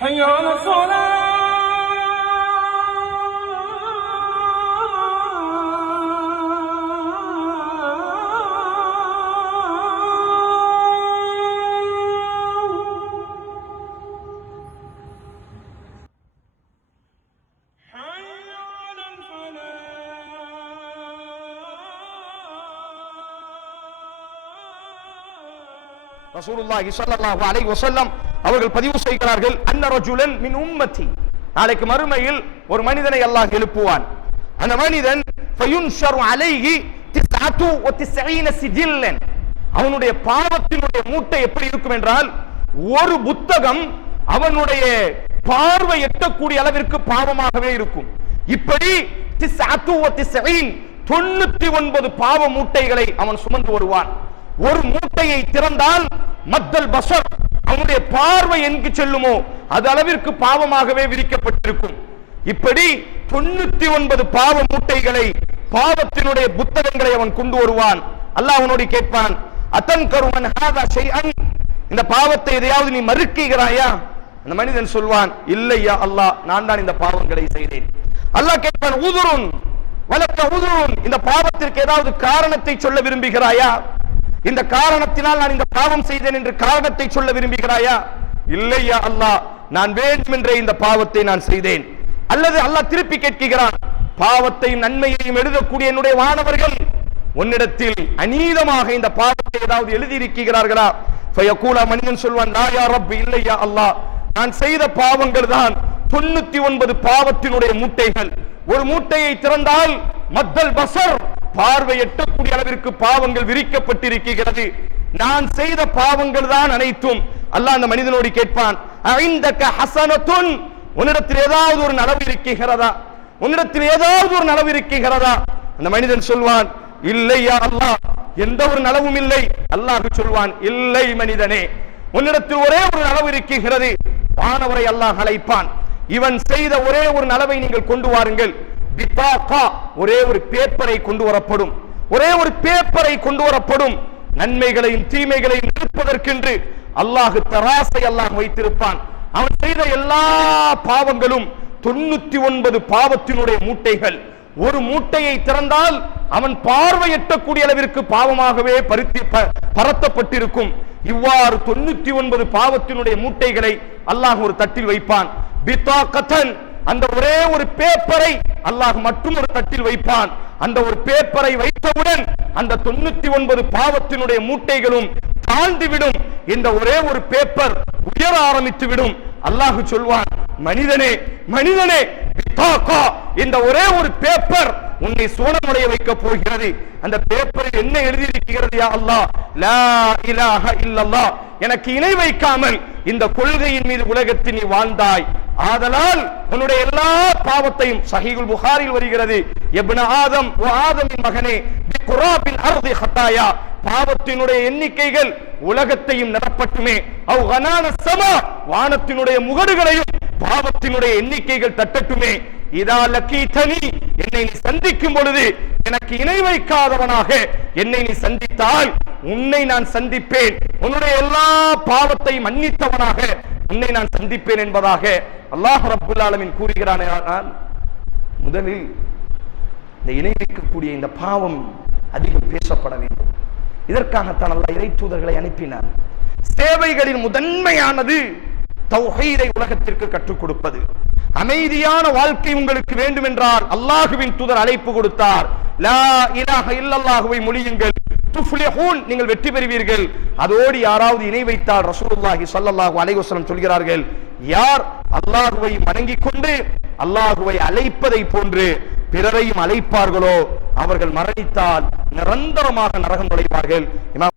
حي على الصلاة ரசூலுல்லாஹி ஸல்லல்லாஹு அலைஹி வஸல்லம் அவர்கள் பதிவு செய்கிறார்கள் அன்ன ரஜுலன் மின் உம்மத்தி. நாளைக்கு மறுமையில் ஒரு மனிதனை அல்லாஹ் எழுப்புவான். அந்த மனிதன் ஃபயுன்ஷரு அலைஹி திஸ்அத்து வ திஸ்ஈன சிஜில்லன். அவனுடைய பாவத்தினுடைய மூட்டை எப்படி இருக்கும் என்றால் ஒரு புத்தகம் அவனுடைய பார்வை எட்டக்கூடிய அளவிற்கு பாவமாகவே இருக்கும். இப்படி திஸ்அத்து வ திஸ்ஈன் தொண்ணூத்தி ஒன்பது பாவ மூட்டைகளை அவன் சுமந்து வருவான். ஒரு மூட்டையை திறந்தால் மத்தல் பசர் அவனுடைய பார்வை எங்கு செல்லுமோ அது அளவிற்கு பாவமாகவே விரிக்கப்பட்டிருக்கும் இப்படி தொண்ணூத்தி ஒன்பது பாவ மூட்டைகளை பாவத்தினுடைய புத்தகங்களை அவன் கொண்டு வருவான். அல்லாஹ் அவனோடு கேட்பான் அத்தன் கருமன் ஹாதா ஷைஅன்? இந்த பாவத்தை எதையாவது நீ மறுக்கிறாயா அந்த மனிதன் சொல்வான் இல்லையா அல்லாஹ் நான் தான் இந்த பாவங்களை செய்தேன். அல்லாஹ் கேட்பான் ஊதுருன் வளர்க்க ஊதுருன் இந்த பாவத்திற்கு ஏதாவது காரணத்தை சொல்ல விரும்புகிறாயா? இந்த காரணத்தினால் நான் இந்த பாவம் செய்தேன் என்று காரணத்தை சொல்ல விரும்புகிறாயா? இல்லையா அல்லாஹ். நான் வேண்டுமென்றே இந்த பாவத்தை நான் செய்தேன். அல்லது அல்லாஹ் திருப்பி கேட்கிறான் பாவத்தையும் நன்மையையும் எழுதக்கூடிய என்னுடைய மாணவர்கள் உன்னிடத்தில் அநீதமாக இந்த பாவத்தை ஏதாவது எழுதியிருக்கிறார்களா? ஃபயகூலா மனிதன் சொல்வான் நாயா யா இல்லையா அல்லாஹ். நான் செய்த பாவங்கள் தான் தொண்ணூத்தி ஒன்பது பாவத்தினுடைய மூட்டைகள். ஒரு மூட்டையை திறந்தால் மத்தல் பசர் பார்வை எட்டக்கூடிய அளவிற்கு பாவங்கள் விரிக்கப்பட்டிருக்கிறது நான் செய்த பாவங்கள் தான் அனைத்தும். அல்லாஹ் அந்த மனிதனோடு கேட்பான் ஐந்தக்க ஹசனத்துன்? உன்னிடத்தில் ஏதாவது ஒரு நலவு இருக்கிறதா உன்னிடத்தில் ஏதாவது ஒரு நலவு இருக்கிறதா அந்த மனிதன் சொல்வான் இல்லையா அல்லாஹ் எந்த ஒரு நலவும் இல்லை. அல்லாஹ் சொல்வான் இல்லை மனிதனே உன்னிடத்தில் ஒரே ஒரு நலவு இருக்கிறது வானவரை அல்லாஹ் அழைப்பான் இவன் செய்த ஒரே ஒரு நலவை நீங்கள் கொண்டு வாருங்கள். பிதாகா ஒரே ஒரு பேப்பரை கொண்டு வரப்படும். ஒரே ஒரு பேப்பரை கொண்டு வரப்படும். நன்மைகளையும் தீமைகளையும் நிற்பதற்கென்று அல்லாஹு தராசை அல்லாஹ் வைத்திருப்பான். அவன் செய்த எல்லா பாவங்களும் தொண்ணூத்தி ஒன்பது பாவத்தினுடைய மூட்டைகள். ஒரு மூட்டையை திறந்தால் அவன் பார்வை எட்டக்கூடிய அளவிற்கு பாவமாகவே பருத்தி ப- பரத்தப்பட்டிருக்கும். இவ்வாறு தொண்ணூத்தி ஒன்பது பாவத்தினுடைய மூட்டைகளை அல்லாஹ் ஒரு தட்டில் வைப்பான். பித்தா கதன் அந்த ஒரே ஒரு பேப்பரை அல்லாஹ் மட்டும் ஒரு தட்டில் வைப்பான். அந்த ஒரு பேப்பரை வைத்தவுடன் அந்த தொண்ணூத்தி ஒன்பது பாவத்தினுடைய மூட்டைகளும் தாழ்ந்துவிடும். இந்த ஒரே ஒரு பேப்பர் உயர ஆரம்பித்து விடும் அல்லாஹ் சொல்வான் மனிதனே மனிதனே பித்தாக்கா இந்த ஒரே ஒரு பேப்பர் உன்னை சோனமுடைய வைக்க போகிறது. அந்த பேப்பரில் என்ன எழுதியிருக்கிறது யா அல்லாஹ்? லா இலாஹ இல்லல்லாஹ் எனக்கு இணை வைக்காமல் இந்த கொள்கையின் மீது உலகத்தில் நீ வாழ்ந்தாய். ஆதலால் உன்னுடைய எல்லா பாவத்தையும் சஹீகுல் புகாரில் வருகிறது. எப்ன ஆதம் ஓ ஆதமின் மகனே குராபின் அருதி ஹத்தாயா. பாவத்தினுடைய எண்ணிக்கைகள் உலகத்தையும் நிரப்பட்டுமே. அவ் கனான சமா வானத்தினுடைய முகடுகளையும் பாவத்தினுடைய எண்ணிக்கைகள் தட்டட்டுமே. இதா லக்கீதனி என்னை நீ சந்திக்கும் பொழுது எனக்கு இணை வைக்காதவனாக என்னை நீ சந்தித்தால் உன்னை நான் சந்திப்பேன். உன்னுடைய எல்லா பாவத்தையும் மன்னித்தவனாக உன்னை நான் சந்திப்பேன் என்பதாக அல்லாஹ் ரபுல்லாலமின் ஆலமீன் கூறுகிறானே ஆனால் முதலில் இந்த இணை வைக்கக்கூடிய இந்த பாவம் அதிகம் பேசப்பட வேண்டும். இதற்காகத்தான் அல்லாஹ் இறை தூதர்களை அனுப்பினான். சேவைகளின் முதன்மையானது தௌஹீதை உலகத்திற்கு கற்றுக் கொடுப்பது. அமைதியான வாழ்க்கை உங்களுக்கு வேண்டும் என்றால் அல்லாஹுவின் தூதர் அழைப்பு கொடுத்தார். லா இலாஹ இல்லல்லாஹுவை மொழியுங்கள். நீங்கள் வெற்றி பெறுவீர்கள். அதோடு யாராவது இணை வைத்தால் ரசூலுல்லாஹி ஸல்லல்லாஹு அலைஹி வஸல்லம் சொல்கிறார்கள் யார் அல்லாஹுவை வணங்கிக் கொண்டு அல்லாஹுவை அழைப்பதை போன்று பிறரையும் அழைப்பார்களோ அவர்கள் மரணித்தால் நிரந்தரமாக நரகம் நுழைவார்கள். இமாம்